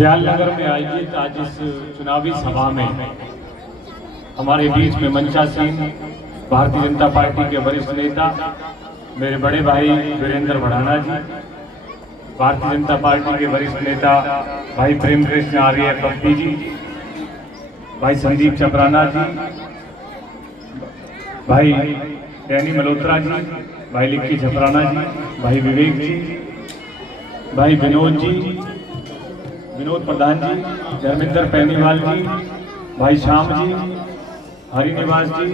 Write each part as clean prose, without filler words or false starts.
दयालनगर में आयोजित आज इस चुनावी सभा में हमारे बीच में मंचा सिंह, भारतीय जनता पार्टी के वरिष्ठ नेता, मेरे बड़े भाई वीरेंद्र भड़ाना जी, भारतीय जनता पार्टी के वरिष्ठ नेता भाई प्रेम कृष्ण आर्य पप्पी जी, भाई संदीप चपराना जी, भाई डैनी मल्होत्रा जी, भाई लिक्की चपराना जी, भाई विवेक जी, भाई विनोद प्रधान जी, धर्मेंद्र पैनीवाल जी, भाई श्याम जी, हरिनिवास जी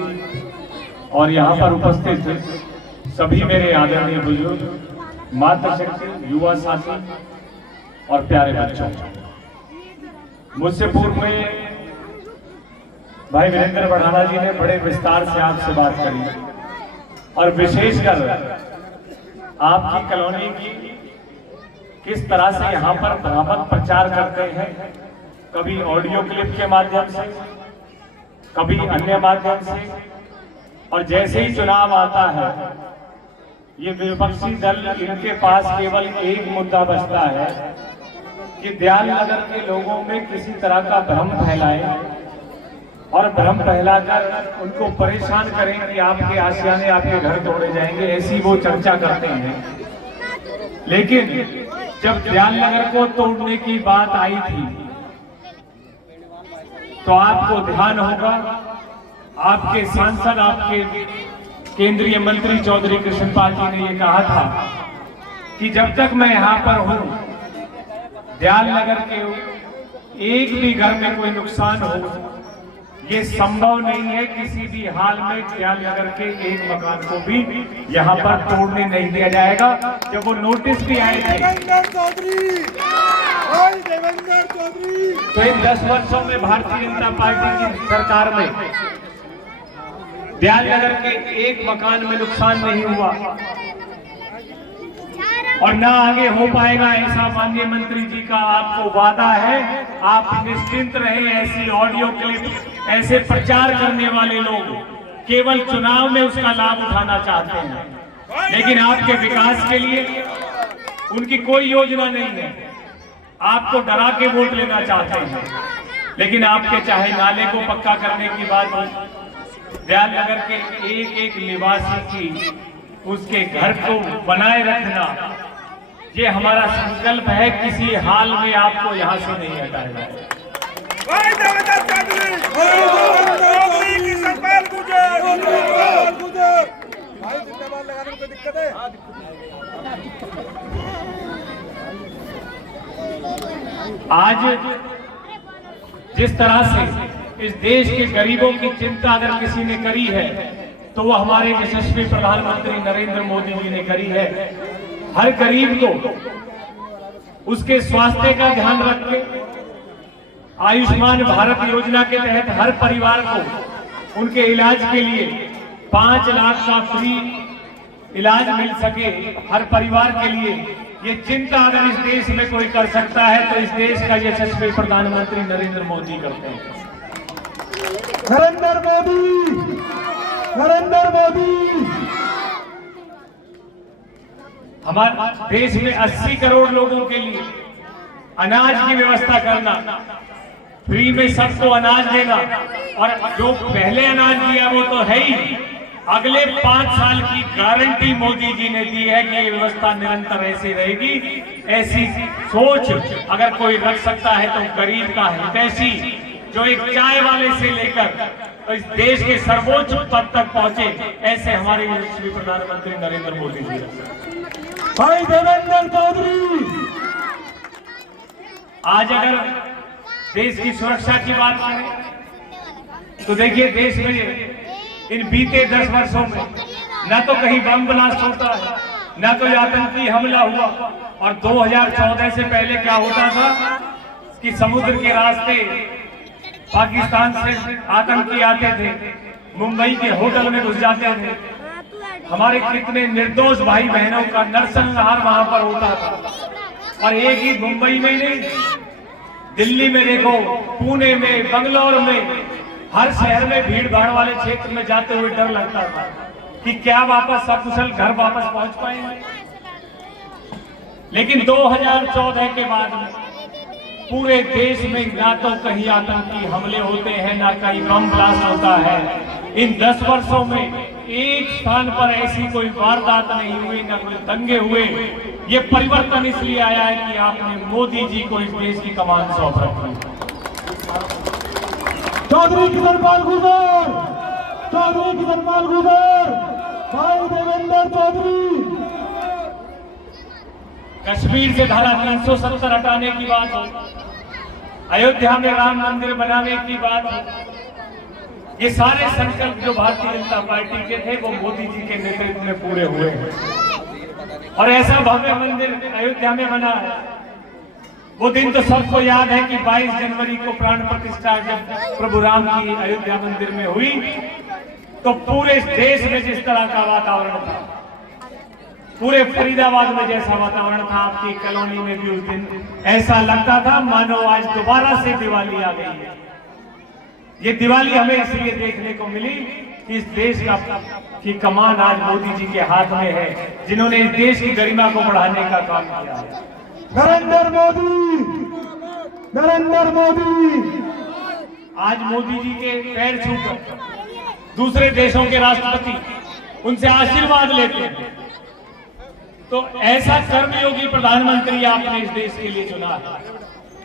और यहाँ पर उपस्थित सभी मेरे आदरणीय बुजुर्ग, मातृशक्ति, युवा साथी और प्यारे बच्चों। मुझसे पूर्व में भाई वीरेंद्र भड़ाना जी ने बड़े विस्तार से आपसे बात करी और विशेषकर आपकी कॉलोनी की किस तरह से यहाँ पर भ्रामक प्रचार करते हैं, कभी ऑडियो क्लिप के माध्यम से, कभी अन्य माध्यम से, और जैसे ही चुनाव आता है ये विपक्षी दल, इनके पास केवल एक मुद्दा बचता है कि दयालनगर के लोगों में किसी तरह का भ्रम फैलाएं और भ्रम फैलाकर उनको परेशान करें कि आपके आशियाने आपके घर तोड़े जाएंगे, ऐसी वो चर्चा करते हैं। लेकिन जब दयालनगर को तोड़ने की बात आई थी तो आपको ध्यान होगा, आपके सांसद, आपके केंद्रीय मंत्री चौधरी कृष्णपाल जी ने ये कहा था कि जब तक मैं यहाँ पर हूँ दयालनगर के एक भी घर में कोई नुकसान हो, ये संभव नहीं है किसी भी हाल में दयालनगर के एक मकान को भी यहाँ पर तोड़ने नहीं दिया जाएगा। जब वो नोटिस भी आए थे तो इन 10 वर्षों में भारतीय जनता पार्टी की सरकार में दयालनगर के एक मकान में नुकसान नहीं हुआ और ना आगे हो पाएगा, ऐसा माननीय मंत्री जी का आपको वादा है। आप निश्चिंत रहें। ऐसी ऑडियो क्लिप, ऐसे प्रचार करने वाले लोग केवल चुनाव में उसका लाभ उठाना चाहते हैं, लेकिन आपके विकास के लिए उनकी कोई योजना नहीं है। आपको डरा के वोट लेना चाहते हैं, लेकिन आपके चाहे नाले को पक्का करने की बात हो, दयालनगर के एक एक निवासी की उसके घर को बनाए रखना, ये हमारा संकल्प है। किसी हाल में आपको यहाँ से नहीं हटाया जाएगा। आज जिस तरह से इस देश के गरीबों की चिंता अगर किसी ने करी है तो वो हमारे यशस्वी प्रधानमंत्री नरेंद्र मोदी जी ने करी है। हर गरीब को उसके स्वास्थ्य का ध्यान रख के आयुष्मान भारत योजना के तहत हर परिवार को उनके इलाज के लिए 5 लाख का फ्री इलाज मिल सके हर परिवार के लिए, ये चिंता अगर इस देश में कोई कर सकता है तो इस देश का यशस्वी प्रधानमंत्री नरेंद्र मोदी करते हैं। नरेंद्र मोदी, नरेंद्र मोदी। हमारे देश में 80 करोड़ लोगों के लिए अनाज की व्यवस्था करना, फ्री में सबको अनाज देना, और जो पहले अनाज दिया वो तो है ही, अगले 5 साल की गारंटी मोदी जी ने दी है कि ये व्यवस्था निरंतर ऐसी रहेगी। ऐसी सोच अगर कोई रख सकता है तो गरीब का हितैषी, जो एक चाय वाले से लेकर तो इस देश के सर्वोच्च पद तक पहुंचे, ऐसे हमारे यशस्वी प्रधानमंत्री नरेंद्र मोदी जी। भाई देवेंद्र चौधरी, आज अगर देश की सुरक्षा की बात करें तो देखिए, देश में इन बीते 10 वर्षों में न तो कहीं बम ब्लास्ट होता है, न तो आतंकी हमला हुआ। और 2014 से पहले क्या होता था कि समुद्र के रास्ते पाकिस्तान से आतंकी आते थे, मुंबई के होटल में घुस जाते थे। हमारे कितने निर्दोष भाई बहनों का नरसंहार वहां पर होता था। और एक ही मुंबई में नहीं, दिल्ली में देखो, पुणे में, बंगलौर में, हर शहर में भीड़ भाड़ वाले क्षेत्र में जाते हुए डर लगता था कि क्या वापस सकुशल घर वापस पहुंच पाएंगे। लेकिन 2014 के बाद में पूरे देश में ना तो कहीं आतंकी हमले होते हैं, ना कहीं बम ब्लास्ट होता है। इन 10 वर्षों में एक स्थान पर ऐसी कोई वारदात नहीं हुई, ना कोई दंगे हुए। ये परिवर्तन इसलिए आया है कि आपने मोदी जी को इस देश की कमान सौंप रखी। चौधरी किशनपाल गुर्जर, चौधरी किशनपाल गुर्जर, भाई देवेंद्र चौधरी। कश्मीर से धारा 370 हटाने की बात हो, अयोध्या में राम मंदिर बनाने की बात हो, ये सारे संकल्प जो भारतीय जनता पार्टी के थे वो मोदी जी के नेतृत्व में पूरे हुए हैं। और ऐसा भव्य मंदिर अयोध्या में बना है। वो दिन तो सबको याद है कि 22 जनवरी को प्राण प्रतिष्ठा जब प्रभु राम की अयोध्या मंदिर में हुई तो पूरे देश में जिस तरह का वातावरण था, पूरे फरीदाबाद में जैसा वातावरण था, आपकी कॉलोनी में भी उस दिन ऐसा लगता था मानो आज दोबारा से दिवाली आ गई है। ये दिवाली हमें इसलिए देखने को मिली कि इस देश की कमान आज मोदी जी के हाथ में है, जिन्होंने इस देश की गरिमा को बढ़ाने का काम किया है। नरेंद्र मोदी, नरेंद्र मोदी। आज मोदी जी के पैर छूकर दूसरे देशों के राष्ट्रपति उनसे आशीर्वाद लेते हैं, तो ऐसा कर्मयोगी प्रधानमंत्री आपने इस देश के लिए चुना है,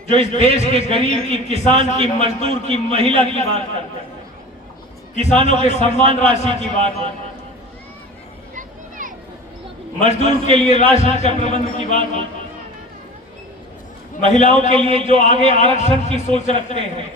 जो इस देश के गरीब की, किसान की, मजदूर की, महिला की बात करते हैं, किसानों के सम्मान राशि की बात हो, मजदूर के लिए राशन का प्रबंध की बात हो, महिलाओं के लिए जो आगे आरक्षण की सोच रखते हैं,